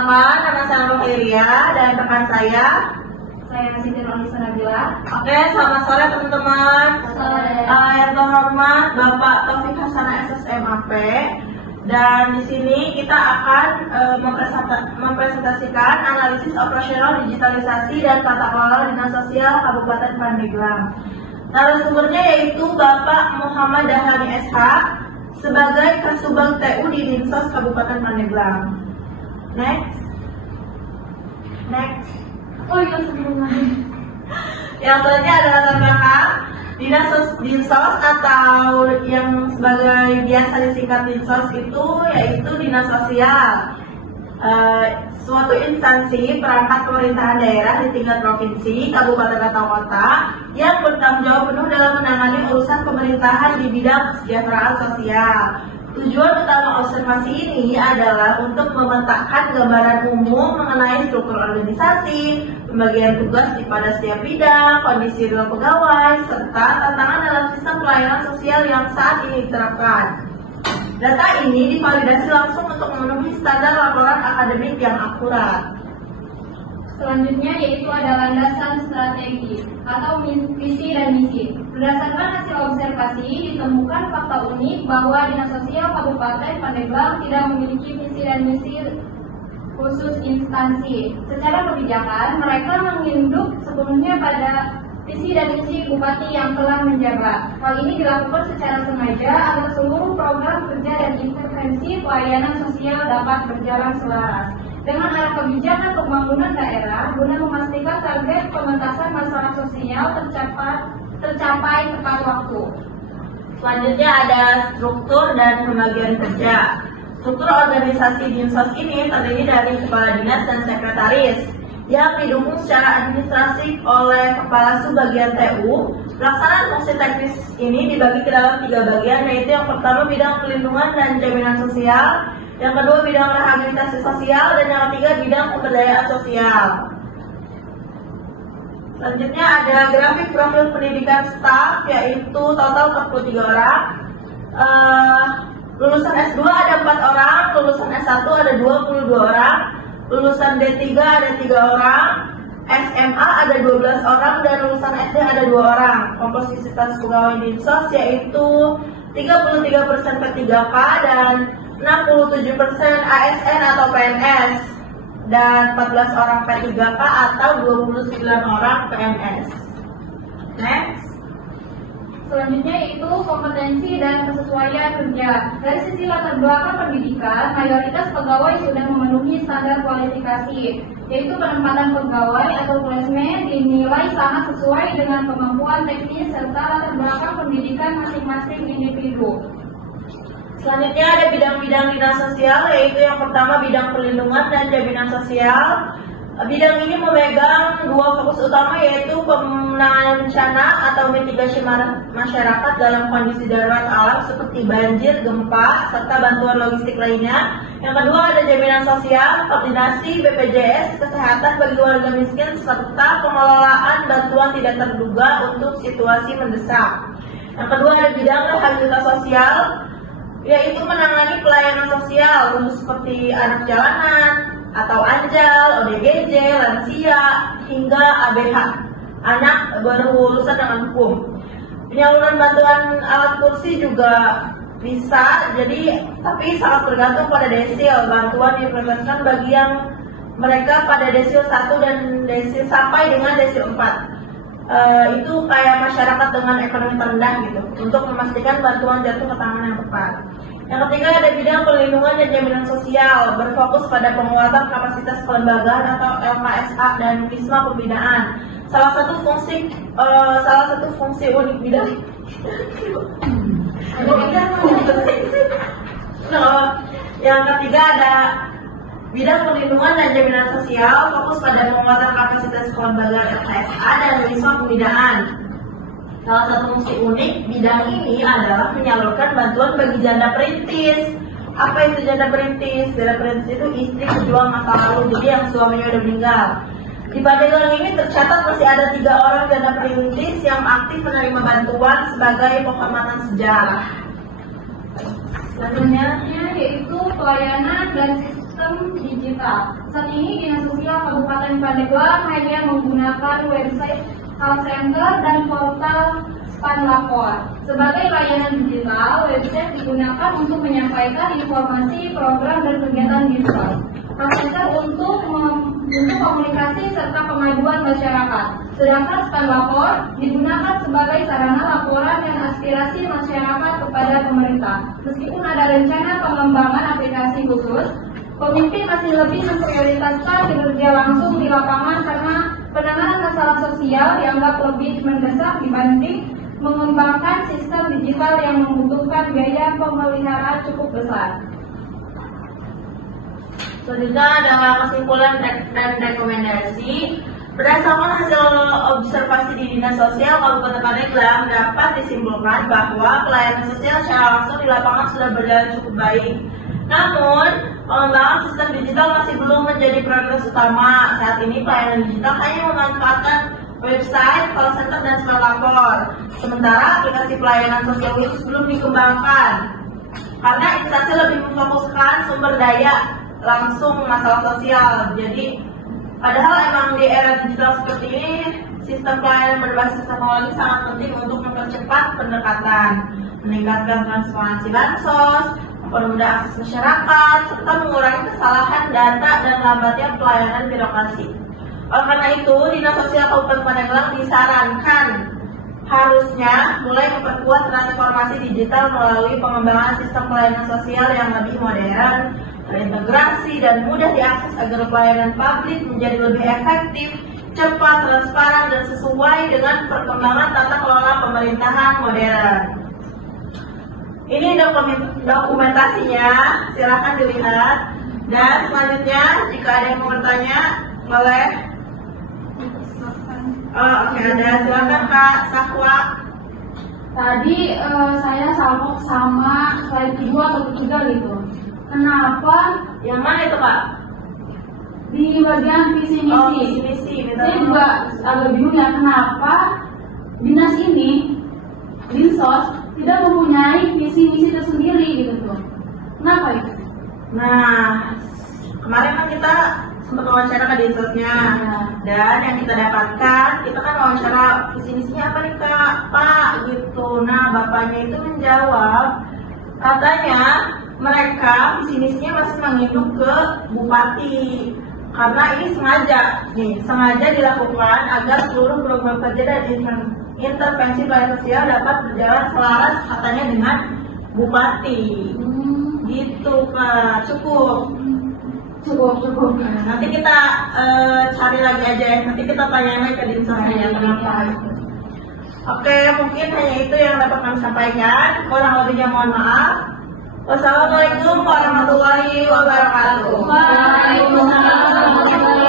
perkenalkan, nama saya Rohairia dan rekan saya Siti Nurhaliza Nabila. Oke, selamat sore teman-teman. Yang terhormat Bapak Taufik Hasanah SSMAP. Dan di sini kita akan mempresentasikan analisis operasional digitalisasi dan tata kelola Dinas Sosial Kabupaten Pandeglang. Narasumbernya yaitu Bapak Muhammad Dahani SH sebagai Kasubag TU di Dinsos Kabupaten Pandeglang. Next. Oh iya, sebelumnya. Yang selanjutnya adalah latar belakang Dinsos atau yang sebagai biasa disingkat Dinsos itu yaitu Dinas Sosial, suatu instansi perangkat pemerintahan daerah di tingkat provinsi, kabupaten atau kota yang bertanggung jawab penuh dalam menangani urusan pemerintahan di bidang kesejahteraan sosial. Tujuan utama observasi ini adalah untuk memetakan gambaran umum mengenai struktur organisasi, pembagian tugas pada setiap bidang, kondisi real pegawai, serta tantangan dalam sistem pelayanan sosial yang saat ini diterapkan. Data ini divalidasi langsung untuk memenuhi standar laporan akademik yang akurat. Selanjutnya yaitu ada landasan strategi atau visi dan misi. Berdasarkan hasil observasi, ditemukan fakta unik bahwa Dinas Sosial Kabupaten Pandeglang tidak memiliki visi dan misi khusus instansi. Secara kebijakan, mereka menginduk sepenuhnya pada visi dan misi bupati yang telah menjabat. Hal ini dilakukan secara sengaja agar seluruh program kerja dan intervensi pelayanan sosial dapat berjalan selaras dengan arah kebijakan pembangunan daerah guna memastikan target pengentasan masalah sosial tercapai tepat waktu. Selanjutnya ada struktur dan pembagian kerja. Struktur organisasi Dinsos ini terdiri dari kepala dinas dan sekretaris yang didukung secara administratif oleh kepala subbagian TU. Pelaksanaan fungsi teknis ini dibagi ke dalam 3 bagian, yaitu yang pertama bidang pelindungan dan jaminan sosial, yang kedua bidang rehabilitasi sosial, dan yang ketiga bidang pemberdayaan sosial. Selanjutnya ada grafik profil pendidikan staf, yaitu total 43 orang. Lulusan S2 ada 4 orang, lulusan S1 ada 22 orang, lulusan D3 ada 3 orang, SMA ada 12 orang, dan lulusan SD ada 2 orang. Komposisitas pegawai Dinsos yaitu 33% P3K dan 67% ASN atau PNS, dan 14 orang P3K atau 29 orang PNS. Next. Selanjutnya yaitu kompetensi dan kesesuaian kerja. Dari sisi latar belakang pendidikan, mayoritas pegawai sudah memenuhi standar kualifikasi, yaitu penempatan pegawai atau placement dinilai sangat sesuai dengan kemampuan teknis serta latar belakang pendidikan masing-masing individu. Selanjutnya ada bidang-bidang dinas sosial, yaitu yang pertama bidang perlindungan dan jaminan sosial. Bidang ini memegang 2 fokus utama, yaitu penanganan bencana atau mitigasi masyarakat dalam kondisi darurat alam seperti banjir, gempa, serta bantuan logistik lainnya. Yang kedua ada jaminan sosial, koordinasi BPJS kesehatan bagi warga miskin, serta pengelolaan bantuan tidak terduga untuk situasi mendesak. Yang kedua ada bidang rehabilitasi sosial, yaitu menangani pelayanan sosial seperti anak jalanan atau ANJAL, ODGJ, lansia, hingga ABH, anak baru lulusan dengan hukum. Penyaluran bantuan alat kursi juga bisa, tapi sangat tergantung pada desil. Bantuan diprioritaskan bagi yang mereka pada desil 1 dan desil sampai dengan desil 4. Itu kayak masyarakat dengan ekonomi terendah gitu, untuk memastikan bantuan jatuh ke tangan yang tepat. Yang ketiga ada bidang perlindungan dan jaminan sosial, berfokus pada penguatan kapasitas kelembagaan atau LKSA dan wisma pembinaan. Salah satu fungsi unik bidang yang ketiga ada bidang perlindungan dan jaminan sosial, fokus pada penguatan kapasitas kelembagaan LKSA dan wisma pembinaan. Salah satu fungsi unik bidang ini adalah menyalurkan bantuan bagi janda perintis. Apa itu janda perintis? Janda perintis itu istri pejuang masa lalu, jadi yang suaminya udah meninggal. Di Pandeglang ini tercatat masih ada 3 orang janda perintis yang aktif menerima bantuan sebagai penghormatan sejarah. Selanjutnya yaitu pelayanan dan sistem digital. Saat ini Dinas Sosial Kabupaten Pandeglang hanya menggunakan website call center dan portal Span Lapor. Sebagai layanan digital, website digunakan untuk menyampaikan informasi, program, dan kegiatan digital. Call center untuk komunikasi serta pengaduan masyarakat. Sedangkan Span Lapor digunakan sebagai sarana laporan dan aspirasi masyarakat kepada pemerintah. Meskipun ada rencana pengembangan aplikasi khusus, pemimpin masih lebih memprioritaskan kinerja langsung di lapangan karena penanganan masalah sosial dianggap lebih mendesak dibanding mengembangkan sistem digital yang membutuhkan biaya pemeliharaan cukup besar. Selanjutnya adalah kesimpulan dan rekomendasi. Berdasarkan hasil observasi di Dinas Sosial Kabupaten Pandeglang dapat disimpulkan bahwa pelayanan sosial secara langsung di lapangan sudah berjalan cukup baik. Namun, pengembangan sistem digital masih belum menjadi prioritas utama. Saat ini pelayanan digital hanya memanfaatkan website, call center, dan Span Lapor. Sementara aplikasi pelayanan sosial khusus belum dikembangkan. Karena instansi lebih memfokuskan sumber daya langsung masalah sosial. Jadi, padahal emang di era digital seperti ini, sistem pelayanan berbasis teknologi sangat penting untuk mempercepat pendekatan, meningkatkan transparansi bansos, mempermudah akses masyarakat, serta mengurangi kesalahan data dan lambatnya pelayanan birokrasi. Oleh karena itu, Dinas Sosial Kabupaten Pandeglang disarankan harusnya mulai memperkuat transformasi digital melalui pengembangan sistem pelayanan sosial yang lebih modern, terintegrasi, dan mudah diakses agar pelayanan publik menjadi lebih efektif, cepat, transparan, dan sesuai dengan perkembangan tata kelola pemerintahan modern. Ini dokumentasinya, silakan dilihat. Dan selanjutnya, jika ada yang mau bertanya, boleh. Oke, ada. Silakan Kak Sakwa. Tadi saya salpok sama slide kedua atau ketiga gitu. Kenapa Yang mana itu Kak? di bagian visi misi? Oh, visi misi. Saya juga agak bingung ya, kenapa dinas ini, Dinsos, tidak mempunyai visi misi tersendiri gitu tuh. Kenapa itu? Nah, kemarin kan kita sempat wawancara ke Dinsosnya, dan yang kita dapatkan, kita kan wawancara visi misinya apa nih Kak? Pak gitu. Nah, bapaknya itu menjawab, katanya mereka visi misinya masih menginduk ke bupati. Karena ini sengaja dilakukan agar seluruh program kerja dan intervensi pelayanan sosial dapat berjalan selaras katanya dengan bupati. Gitu Kak, cukup. Nanti kita cari lagi aja ya. Nanti kita tanya lagi ke Dinsosnya kenapa. Oke, mungkin hanya itu yang dapat kami sampaikan. Kurang lebihnya mohon maaf. Wassalamualaikum warahmatullahi wabarakatuh. Waalaikumsalam warahmatullahi wabarakatuh.